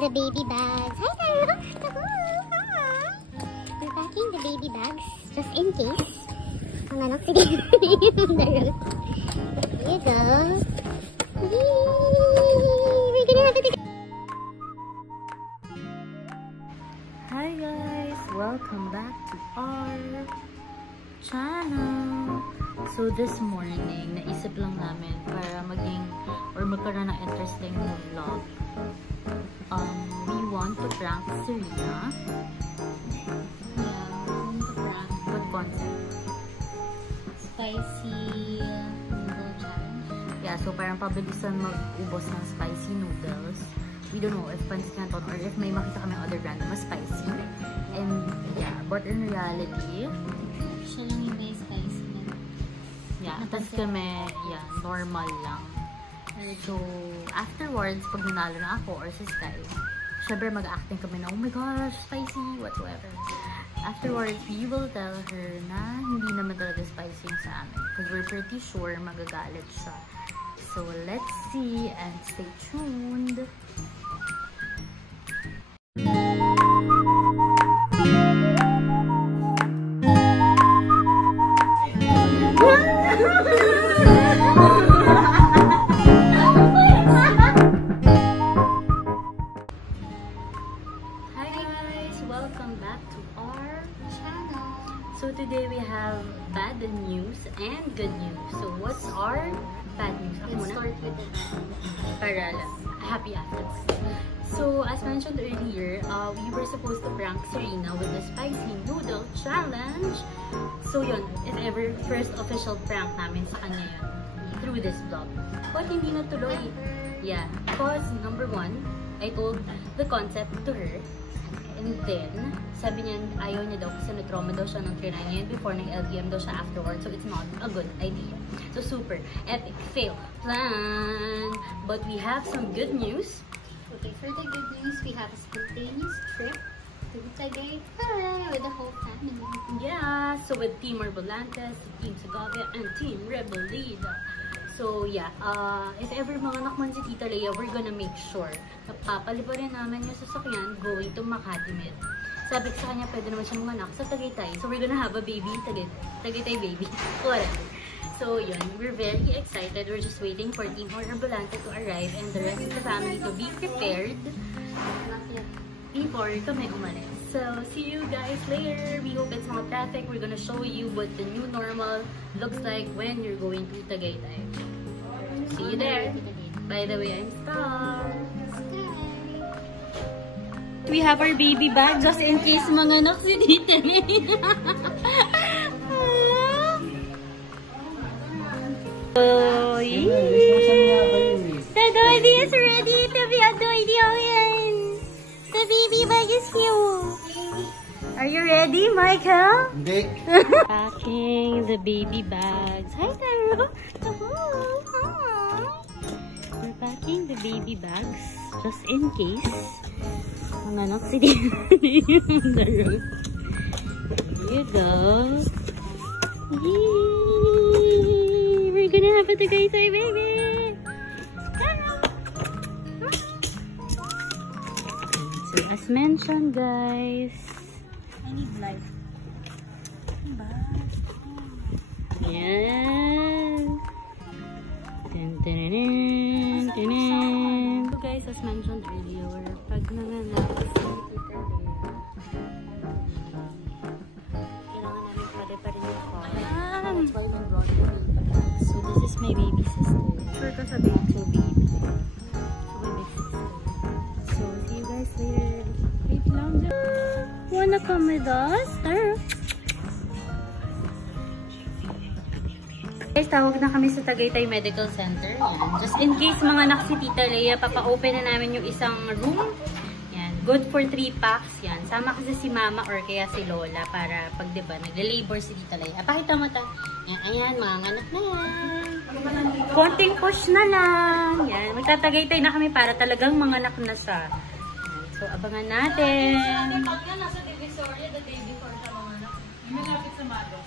the baby bags. Hi, Taro! We're packing the baby bags just in case. Ang anak si David. There you go. We're gonna have to. Hi guys! Welcome back to our channel. So this morning, naisip lang namin para maging or magkaroon ng interesting na vlog. We want to prank Serena. Yeah, we want to prank. What concept? Spicy noodle challenge. Yeah, so parang pabilisan mag-ubos ng spicy noodles. We don't know if pansit canton or if may makita kami other brand na mas spicy. And yeah, but in reality, siya lang yung may spicy na. Yeah, tapos kami, yeah, normal lang. So, afterwards, pag nanalo na ako or si Sky, syempre mag-acting kami na, oh my gosh, spicy, whatsoever. Afterwards, we will tell her na hindi naman talaga spicy yung sa amin. Because we're pretty sure magagalit siya. So, let's see and stay tuned. Welcome back to our channel. So today we have bad news and good news. So what's our bad news? Let's start with the bad news. Para happy afterwards. So as mentioned earlier, we were supposed to prank Serena with the spicy noodle challenge. So yun, if ever, first official prank namin sa kanya yun through this vlog. But hindi natuloy. Yeah, because number one, I told the concept to her. And then, sabi niya, ayaw niya daw kasi na-trauma daw siya nung trinay niya before ng LBM daw siya afterwards. So, it's not a good idea. So, super epic fail plan. But we have some good news. Okay, for the good news, we have a spontaneous trip to Tagaytay with the whole family. Yeah, so with Team Arbolantes, Team Segovia, and Team Rebelida. So, yeah, if ever mga anak man si Tita Leia, we're gonna make sure na papaliparin namin yung sasakyan going to Makati Med. Sabi ko sa kanya, pwede naman siya mga anak sa Tagaytay. So, we're gonna have a baby, Tagaytay baby, whatever. So, yun, we're very excited. We're just waiting for Team Arbolante to arrive and the rest of the family to be prepared before kami umalis. So, see you guys later. We hope it's not traffic. We're gonna show you what the new normal looks like when you're going to Tagaytay. See you there. By the way, I'm Star. We have our baby bag just in case mga anak si Tita. The doily is ready to be a doily. The baby bag is here. Are you ready, Michael? Hindi. Packing the baby bags. Hi, Taro. We're packing the baby bags just in case mga anak si Taro. Here you go. Yay! We're gonna have a Tagaytay baby. So as mentioned, guys, I need light. Yes. So guys, as mentioned earlier, pag nanganak si Tita Leia, kailangan namin pare-pare yung car. That's why we brought the baby. So this is my baby sister. Sure ka sabihin ko baby. So my big sister. So see you guys later. Wait lang. Wanna come with us? Guys, tawag na kami sa Tagaytay Medical Center. Yan. Just in case mga anak si Tita Leia, papa-open na namin yung isang room. Yan. Good for 3 packs. Yan. Sama kasi si Mama or kaya si Lola para pag diba, nagle-labor si Tita Leia. Pakita mo ta. Yan. Ayan, mga anak na yan. Konting push na lang. Yan. Magtatagaytay na kami para talagang mga anak na siya. Yan. So, abangan natin. Pag nasa Divisoria, the day before siya mga anak. Yung malapit sa Magos.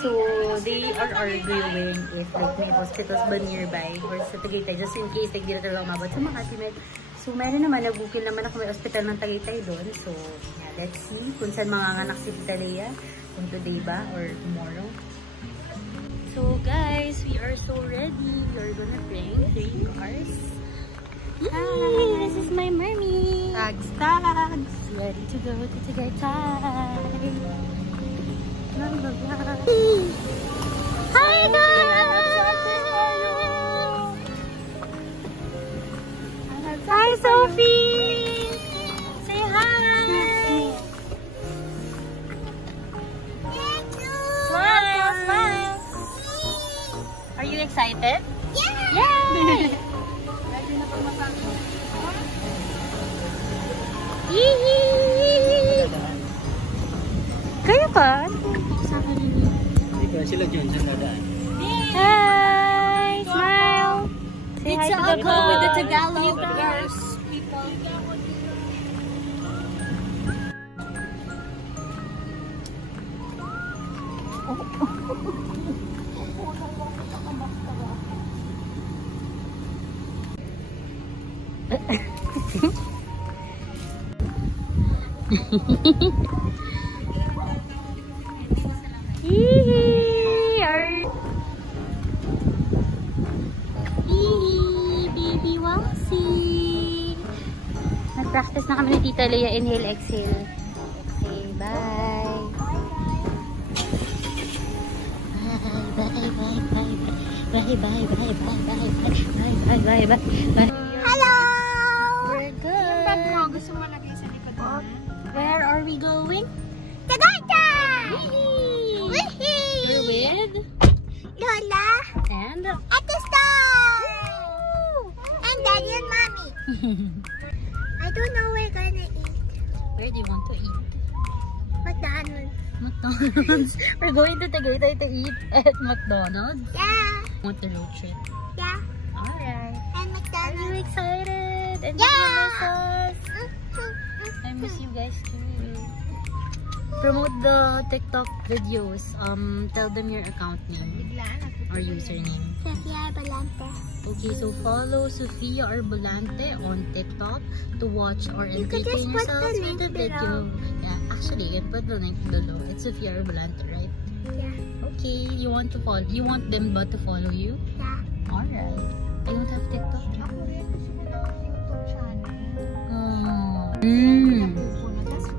So, they are arguing if like may hospitals ba nearby or sa Tagaytay just in case like di na talaga umabot sa Makati. So, meron naman, nag-booking naman ako may hospital ng Tagaytay doon. So, yeah, let's see kung saan manganganak si Tita Lea. Kung today ba or tomorrow. So, guys, we are so ready. We are gonna bring 3 cars. Hi, this is my mommy. Tags. Ready to go to Tagaytay. Hi, guys! Hi, Sophie! Say hi! Smile! Smile! Are you excited? Yeah! Yay! Yee! Kaya pa? Sila dyan, sila daan. Hi! Smile! Say hi to the vlog. With the Tagalogers. Baby Wamsi. Nag-practice na kami ni Tita Lea. Inhale, exhale. Okay, bye. Bye. Hello! We're good. Where are we going? Tagaytay! You're with Lola and at the store! And Daddy and Mommy. I don't know where we're gonna eat. where do you want to eat? McDonald's. McDonald's. We're going to Tagaytay to eat at McDonald's. Yeah. Want the road trip? Yeah. Alright. And Are McDonald's. you excited? And Yeah. you miss us? I miss you guys too. Promote the TikTok videos. Tell them your account name or username. Sophia Balante. Okay, so follow Sophia Arbolante on TikTok to watch or You could just entertain put yourselves the with the link video. below. Yeah, actually, you can put the link below. It's Sophia Arbolante, right? Yeah. Okay, you want to follow? You want them but to follow you? Yeah. Alright. I don't have TikTok. Oh.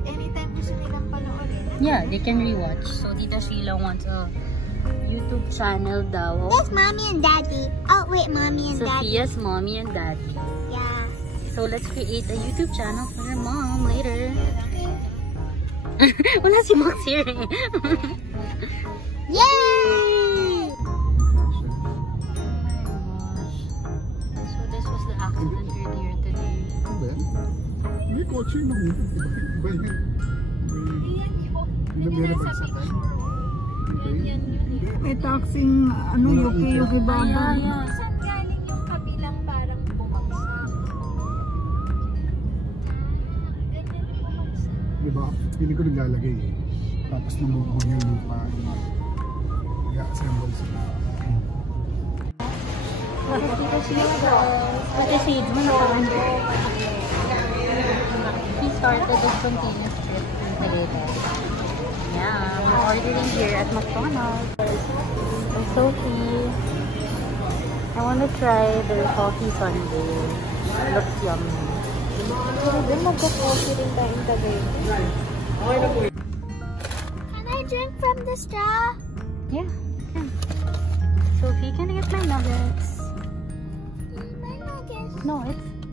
Anytime gusto nilang panoorin. Yeah, they can rewatch. So Tita Sheila wants a YouTube channel daw. That's Mommy and Daddy. Oh, wait, Mommy and Daddy. Sophia's mommy and daddy. Yeah. So let's create a YouTube channel for her mom later. Wala si Max here eh. Yay! So this was the accident earlier today. May kotse mo. Iba yun. May nabagsakan. May taxing Yuki Baba. Yeah. Saan galing yung kabilang parang bumagsak? Ganyan bumagsak. Diba? Pili ko naglalagay eh. Tapos lumubog yung lupa. Nag-assemble sila. Pati seeds mo na he started this continuous trip in Tagaytay. Yeah, we're ordering here at McDonald's. And Sophie, I want to try their coffee sundae. Looks yummy. Din magka-coffee rin tayo in Tagaytay. Can I drink from the straw? Yeah. Okay. Sophie, can I get my nuggets? My nuggets. No,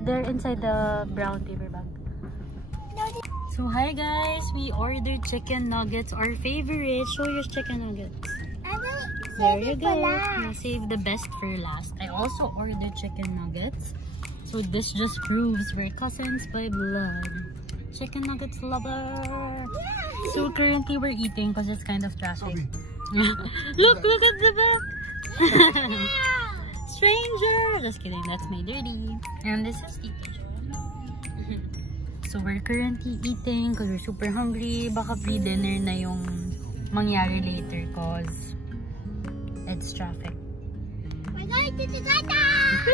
they're inside the brown paper bag. So hi guys, we ordered chicken nuggets, our favorite. Show your chicken nuggets. There you go. Now save the best for last. I also ordered chicken nuggets. So this just proves we're cousins by blood. Chicken nuggets lover. So currently we're eating because it's kind of traffic. look at the back. Stranger. Just kidding, that's my dirty. And this is Tita. So we're currently eating because we're super hungry. Baka pre-dinner na yung mangyari later cause it's traffic. We're going to Tagaytay!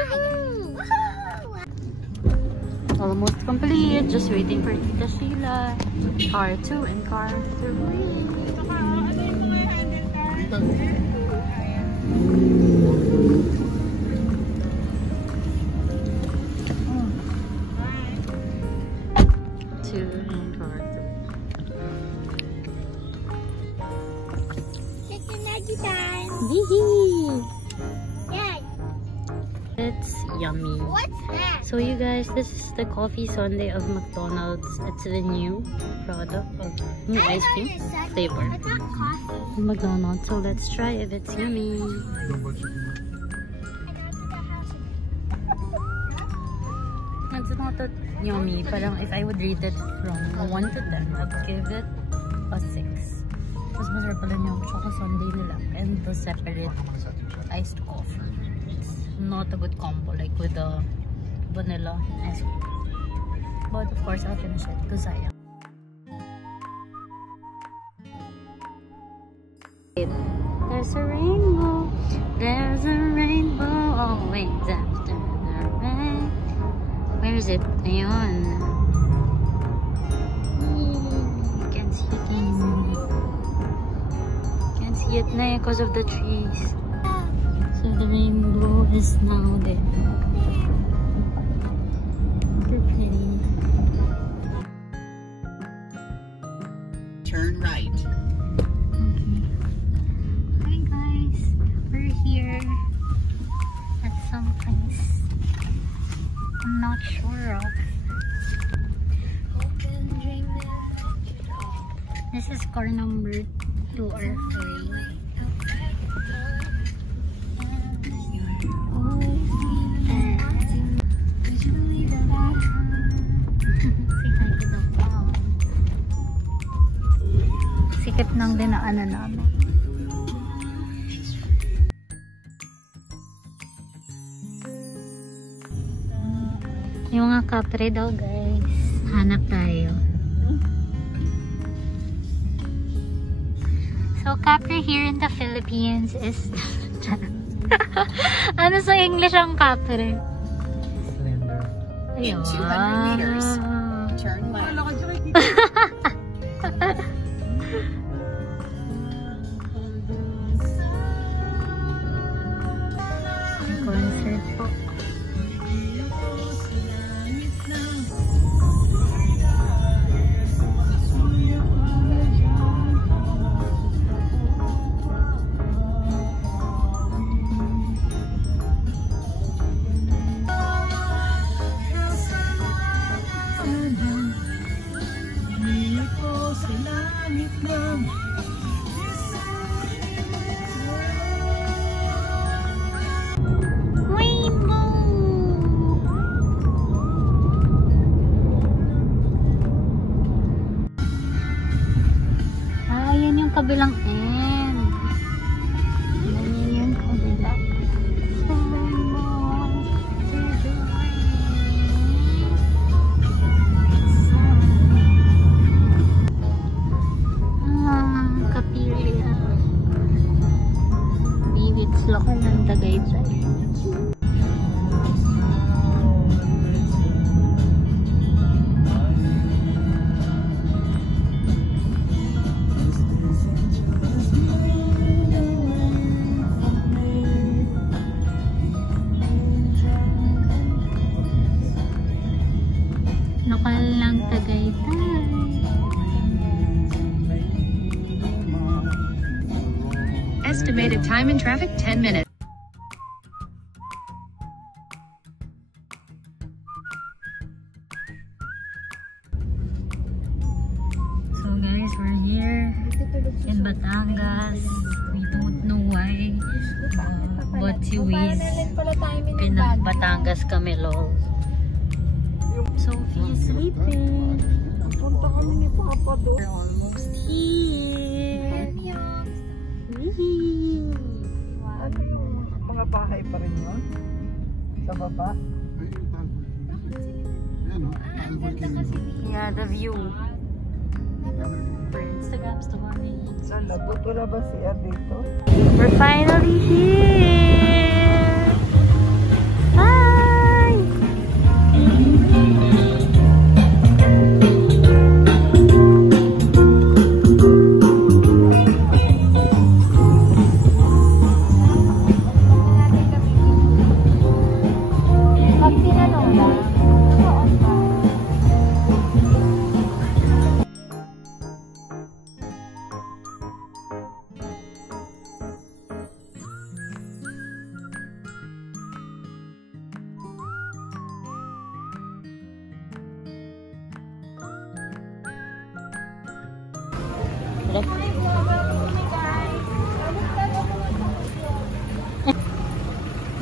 Almost complete. Just waiting for Tita Sheila. Car 2 and car 3. It's energy time. Dad, It's yummy. what's that? So you guys, this is the coffee sundae of McDonald's. It's the new product of new ice cream flavor. It's not coffee. McDonald's. So let's try if it's yummy. It's not that yummy. Parang if I would rate it from 1 to 10, I'd give it a 6. Mas masarap pala yung choco sundae nila and the separate iced coffee. It's not a good combo like with the vanilla ice cream. But of course, I'll finish it because I am. There's a rainbow. There's a rainbow always after the rain. Where is it? Ayun. You can see it anymore. Can't see it now because of the trees. So the rainbow is now there. They're pretty. Turn right. Okay. Hi guys, we're here at some place I'm not sure of. This is car number 2 or 3. Sikip ng dinaanan namin. Yung mga kapre daw guys. Hanap tayo. So kapre here in the Philippines is ano sa English ang kapre? Slender. Ayun. 200 meters. Turn left. Concert po. Kabilang end. Yan yung kabila. Kapilya. Bibig slok ng Tagaytay. Lokal lang Tagaytay. Estimated time in traffic 10 minutes. So guys, we're here in Batangas. We don't know why. But si Wiz, pinag-Batangas kami lol. Sophie is sleeping. Punta kami ni Papa doon. We're almost here. Wee! Ano yung mga bahay pa rin yun? Sa baba? Ay, yung tago. Ayan o. Yeah, the view. for Instagram story. So, natutura ba siya dito? We're finally here! Hi! Pag tinanong lang, noon pa.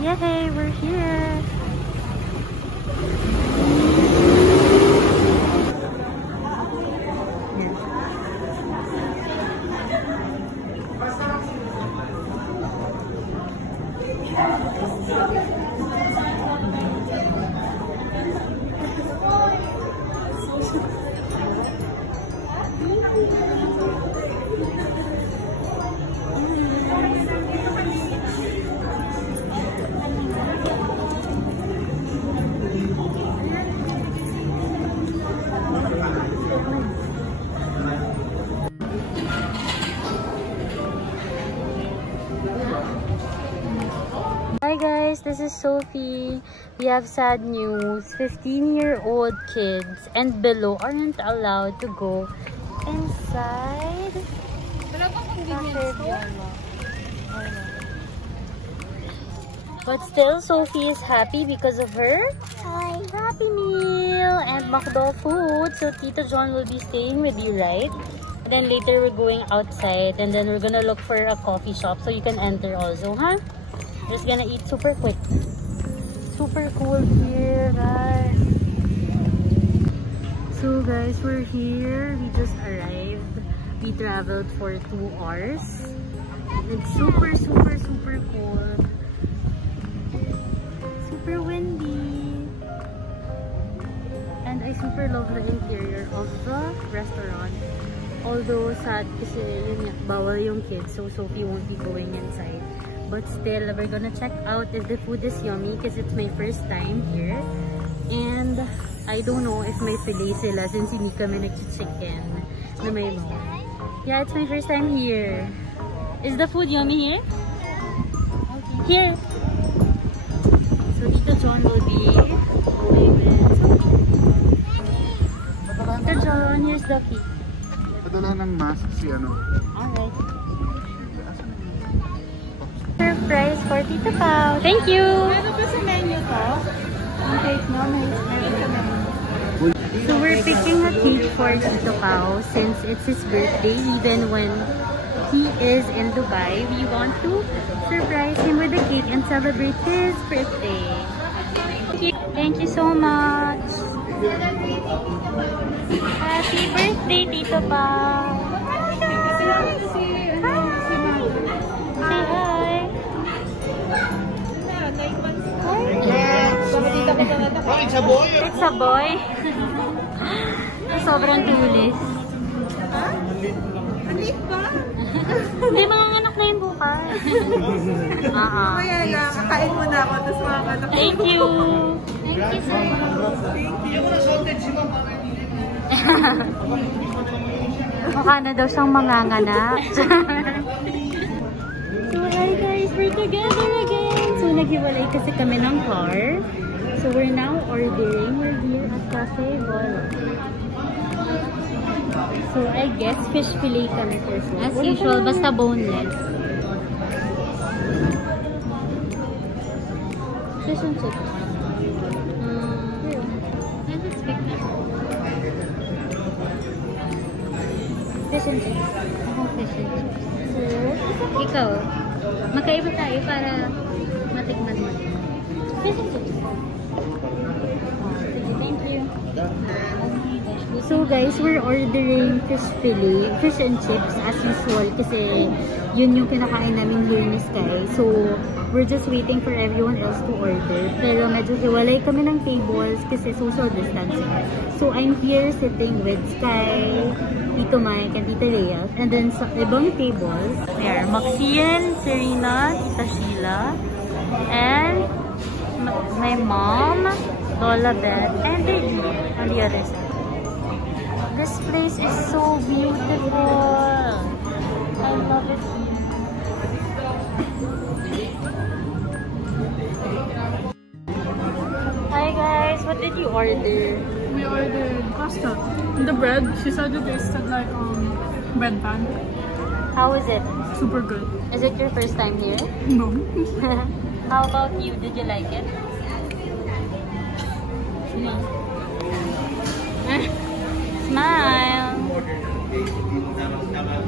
Yay, we're here! Hi guys, this is Sophie. We have sad news. 15-year-old kids and below aren't allowed to go inside. But still, Sophie is happy because of her Happy Meal and McDo food. So Tito John will be staying with you, right? And then later we're going outside and then we're gonna look for a coffee shop so you can enter also, huh? Just gonna eat super quick. Super cool here, guys. So guys, we're here. We just arrived. We traveled for 2 hours. It's super cool. Super windy. And I super love the interior of the restaurant. Although sad kasi yun nga, bawal yung kids, so Sophie won't be going inside. But still, we're gonna check out if the food is yummy because it's my first time here. And I don't know if may filet sila since hindi kami nag-chicken na may mo. Yeah, it's my first time here. Is the food yummy here? Okay. Here! So, Tito John will be going with Tito John, here's the key. Padala ng mask si ano. Alright. Surprise for Tito Pao. Thank you! Ano ba sa menu to? Okay, no, meron sa menu. So we're picking a cake for Tito Pao since it's his birthday. Even when he is in Dubai, we want to surprise him with a cake and celebrate his birthday. Thank you so much! Happy birthday, Tito Pao! Oh, it's a boy! It's a boy. Sobrang tulis. Maliit ba? Hindi, manganganak na yung bukas. Kaya lang, kakain muna ako, tapos makakanak. Thank you. Thank you, sir. Mukha na daw siyang manganganak. So, hi guys, we're together again. So, naghiwalay kasi kami ng car. So, we're now ordering. We're here at Cafe Bolo. So, I guess fish fillet kami first. As usual, basta boneless. Fish and chips. Let's pick that. Fish and chips. Akong fish and chips. So, ikaw, magkaiba tayo para matikman mo. Fish and chips. Thank you. Oh my gosh. So guys, we're ordering fish fillet, fish and chips as usual kasi yun yung kinakain namin here ni Sky. So we're just waiting for everyone else to order. Pero medyo hiwalay kami ng tables kasi social distancing. So I'm here sitting with Sky, Tito Mike, and Tita Lea. And then sa ibang tables, there, Maxine, Serena, Tita Sheila, and my mom, Lola Beth, and Didi on the other side. This place is so beautiful. I love it here. Hi guys, what did you order? We ordered pasta. The bread, she said it tasted like bread pan. How is it? Super good. Is it your first time here? No. How about you? Did you like it? Smile.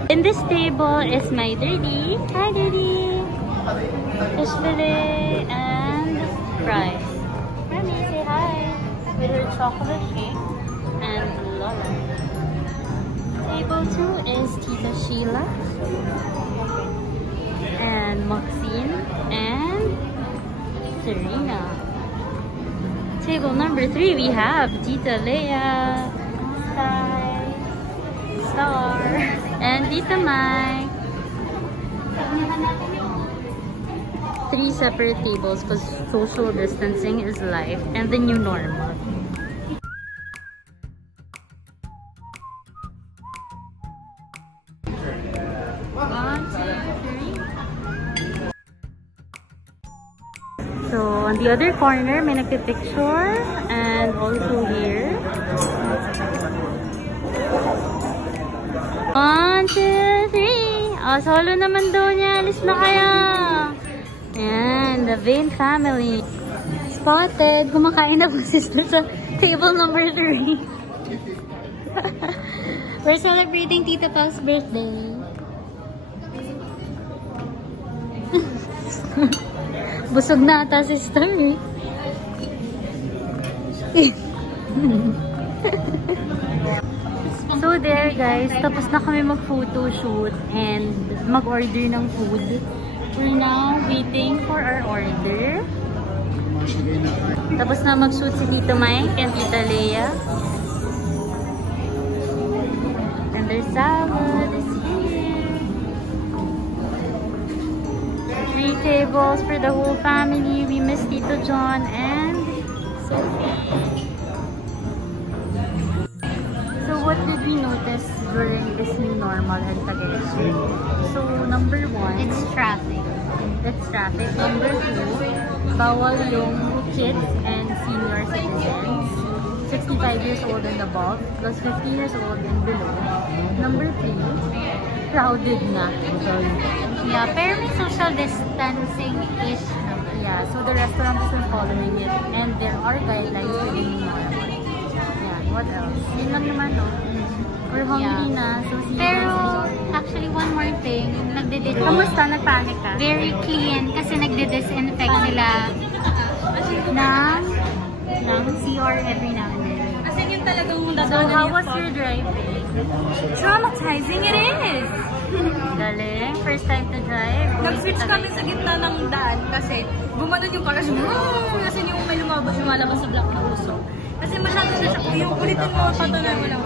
In this table is my Dirty. Hi Dirty. Fish fillet and fries. Remy, say hi. With her chocolate shake and Lola. Table 2 is Tita Sheila and Maxine and Serena. Table number 3 we have Tita Lea, Sky, Star, and Tita Mike. 3 separate tables because social distancing is life and the new normal. So on the other corner, may nagpipicture, and also here. 1, 2, 3. Oh, solo naman daw niya. Alis na kaya. Ayan, the Vane family. Spotted. Kumakain na po sister sa table number 3. We're celebrating Tita Pac's birthday. Busog na ata si Star eh. So there guys, tapos na kami mag-photo shoot and mag-order ng food. We're now waiting for our order. Tapos na mag-shoot si Tito Mike and Tita Lea. And their salad is here. 3 tables for the whole family. We miss Tito John and Sophie. So what did we notice during this new normal in Tagaytay? So number 1, It's traffic. it's traffic. Number 2, bawal yung kids and senior citizens. 65 years old and above, plus 50 years old and below. Number 3, crowded na. Yeah, pero may social distancing-ish. Yeah, so the restaurant is following it and there are guidelines for the new normal. Yeah, what else? Yun lang naman, no? We're hungry na, so see you Pero, guys. actually, one more thing. Kamusta? Nagpanic ka? Very clean kasi nagde-disinfect nila ng CR every now and then. Kasi yun talagang So, how was your driving? traumatizing it is! Galing. First time to drive. Nag-switch kami sa gitna ng daan kasi gumanon yung car. Kasi yung may lumalabas sa black na uso. Kasi masyado siya yung ulitin mo, patuloy mo lang.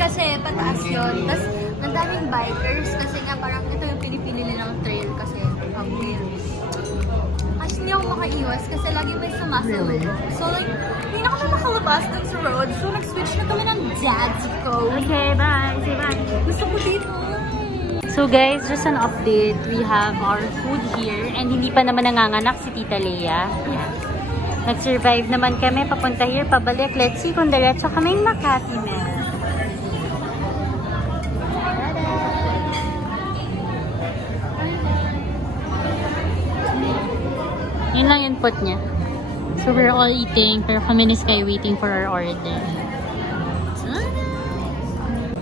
Kasi pataas yun. Tapos, ang daming bikers kasi nga parang ito yung pinipili nilang trail kasi hills. As hindi ako makaiwas kasi lagi may sumasalubong. So like, hindi na kami makalabas dun sa road. So nag-switch na kami ng dad's code. Okay, bye. Say bye. Gusto ko dito. So guys, just an update. We have our food here and hindi pa naman nanganganak si Tita Lea. Ayan. Nag-survive naman kami papunta here, pabalik. Let's see kung diretso kaming Makati, men. Yun lang input niya. So we're all eating, pero kami ni Sky waiting for our order.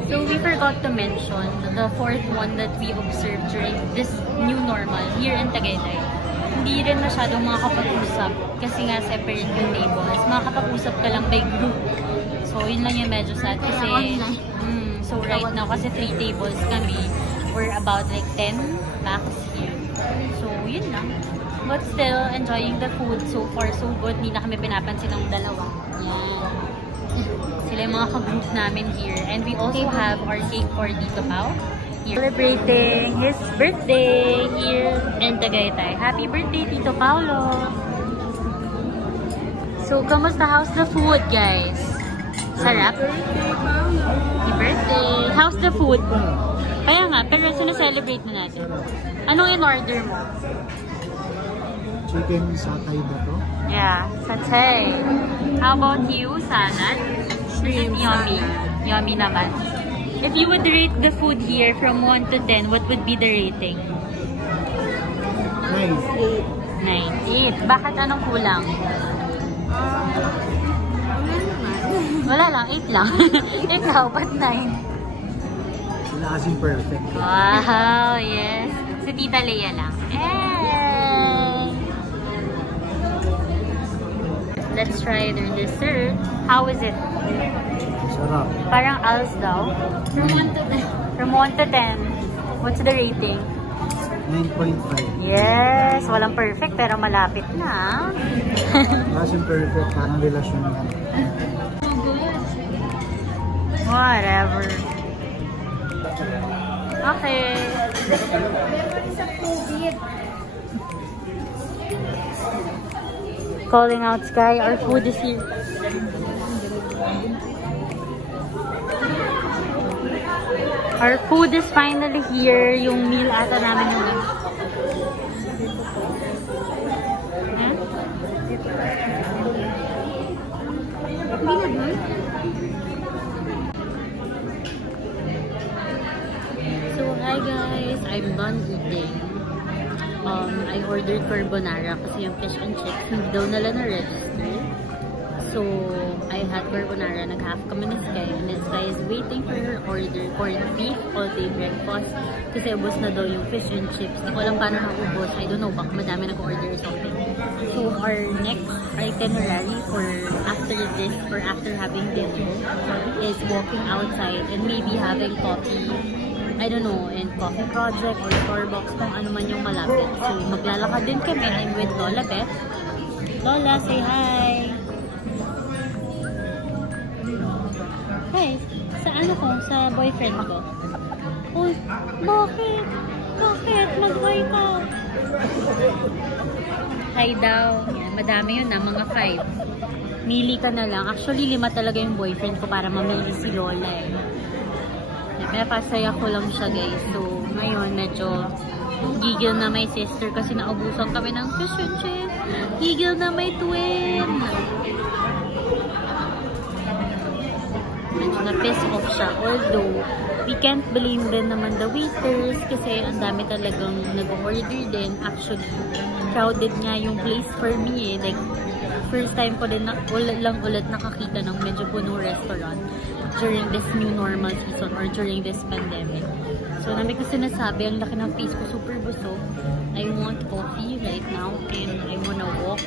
So we forgot to mention the 4th one that we observed during this new normal here in Tagaytay. hindi rin masyadong makakapag-usap kasi nga separate yung tables. Makakapag-usap ka lang by group. So, yun lang yung medyo sad kasi so right now, kasi 3 tables kami, we're about like 10 backs here. So, yun lang. But still, enjoying the food. So far, so good. Hindi na kami pinapansin ng dalawa. Yeah. Sila yung mga ka-group namin here. And we also have our cake for Tito Pao. Celebrating his birthday here in Tagaytay. Happy birthday, Tito Paolo! So, kamusta? How's the food, guys? Sarap? Happy birthday! How's the food? Kaya nga, pero sineselebrate na natin. Anong in-order mo? Chicken satay ba to? Yeah, satay. How about you, salad? Shrimp Yummy. Yummy naman. If you would rate the food here from 1 to 10, what would be the rating? 9. 9. 8. Bakit anong kulang? Wala lang, 8 lang. Ikaw, ba't 9? Wala kasing perfect. Wow, yes. Si Tita Leia lang. Let's try their dessert. How is it? Sarap. Parang als daw. From 1 to 10. From 1 to 10, what's the rating? 9.5. Yes! Walang perfect pero malapit na. Wala kasing perfect. Parang relasyon lang. Whatever. Okay. Calling out Sky, our food is here. Our food is finally here. Yung meal ata namin yun. So hi guys, I'm done eating. I ordered carbonara kasi yung fish and chips hindi daw nila na-register. So, I had carbonara. Nag-half kami ni Sky. And then Sky is waiting for her order corned beef all-day breakfast. Kasi ubos na daw yung fish and chips. Hindi ko alam paano naubos. I don't know. Baka madami nag-order or something. So, our next itinerary for after this or after having dinner is walking outside and maybe having coffee. I don't know, in Coffee Project or Starbucks, kung ano man yung malapit. So, maglalakad din kami. I'm with Lola Beth. Lola, say hi! Hi! Sa ano ko? Sa boyfriend ko. Uy, bakit? Bakit? Mag-hi ka! Hi daw. Yan, madami yun na, mga 5. Mili ka na lang. Actually, 5 talaga yung boyfriend ko para mamili si Lola eh. Pinapasaya ko lang siya guys. So, ngayon medyo gigil na may sister kasi naubusan kami ng fish and chips. Gigil na may twin. Medyo na-piss off siya. Although, we can't blame din naman the waiters kasi ang dami talagang nag-order din. Actually, crowded nga yung place for me eh. Like, first time ko din ulit nakakita ng medyo puno restaurant during this new normal season or during this pandemic. So, namin ko sinasabi, ang laki ng face ko, super busog. I want coffee right now and I wanna walk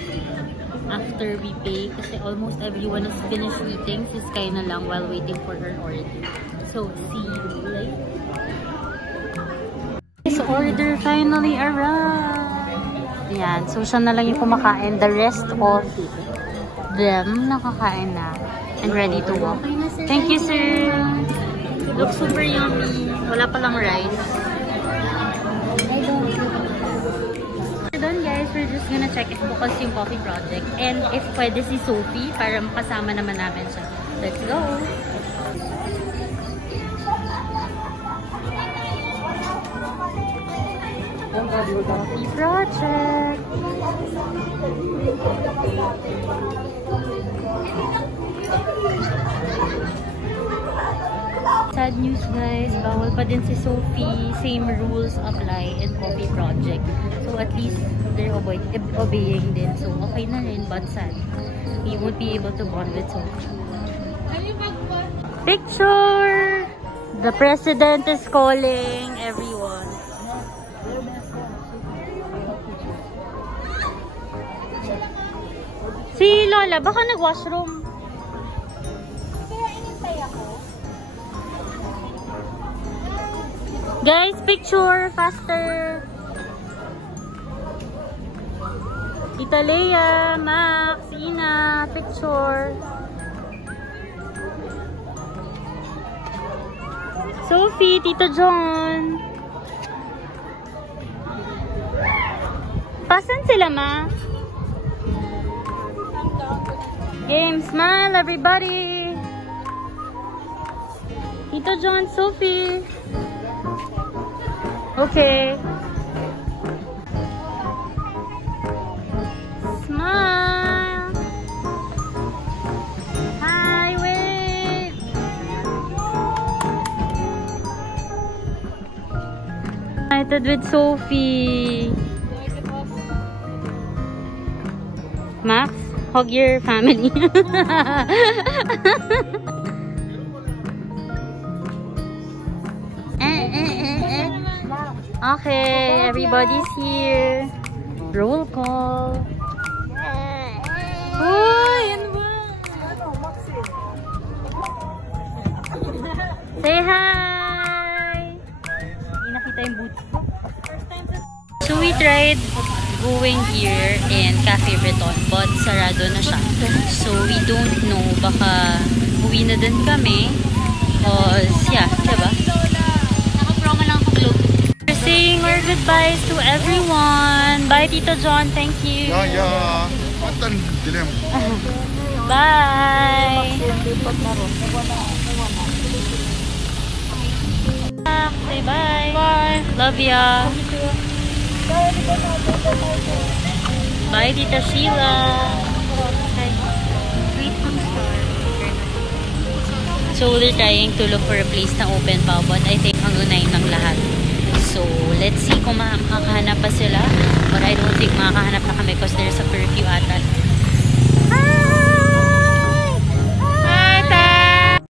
after we pay kasi almost everyone is finished eating. Si Sky na lang while waiting for her order. So, see you later. This order finally arrived. Yan. So, siya na lang yung kumakain. The rest of them nakakain na and ready to walk. Thank you, sir. Looks super yummy. Wala palang rice. We're done, guys. We're just gonna check if bukas yung Coffee Project and if pwede si Sophie para makasama naman namin siya. Let's go! Coffee Project! Sad news guys, bawal pa din si Sophie. Same rules apply in Coffee Project. So at least they're obeying din. So okay na rin, but sad. We won't be able to bond with Sophie. Picture! The president is calling everyone. Si Lola, baka nag-washroom. Guys, picture faster. Tita Leia, Max, Ina, picture. Sophie, Tito John. Pasan sila, ma? Game, smile, everybody. Tito John, Sophie. Okay. Smile. Hi, wave. Excited with Sophie. Max, hug your family. Okay, everybody's here. Roll call. Uy, ano ba? Say hi! Hindi nakita yung boots ko. So we tried going here in Cafe Breton, but sarado na siya. So we don't know, baka uwi na din kami. Cause, yeah, diba? Naka-promo lang ako globe. We're saying our goodbyes to everyone. Bye, Tito John. Thank you. Yeah. Matan dilim. Bye. Say bye. Bye. Love ya. Bye, Tita Sheila. So, they're trying to look for a place na open pa, but I think hanggang 9 ng lahat. So, let's see kung makakahanap pa sila. But I don't think makakahanap na kami because there's a curfew ata.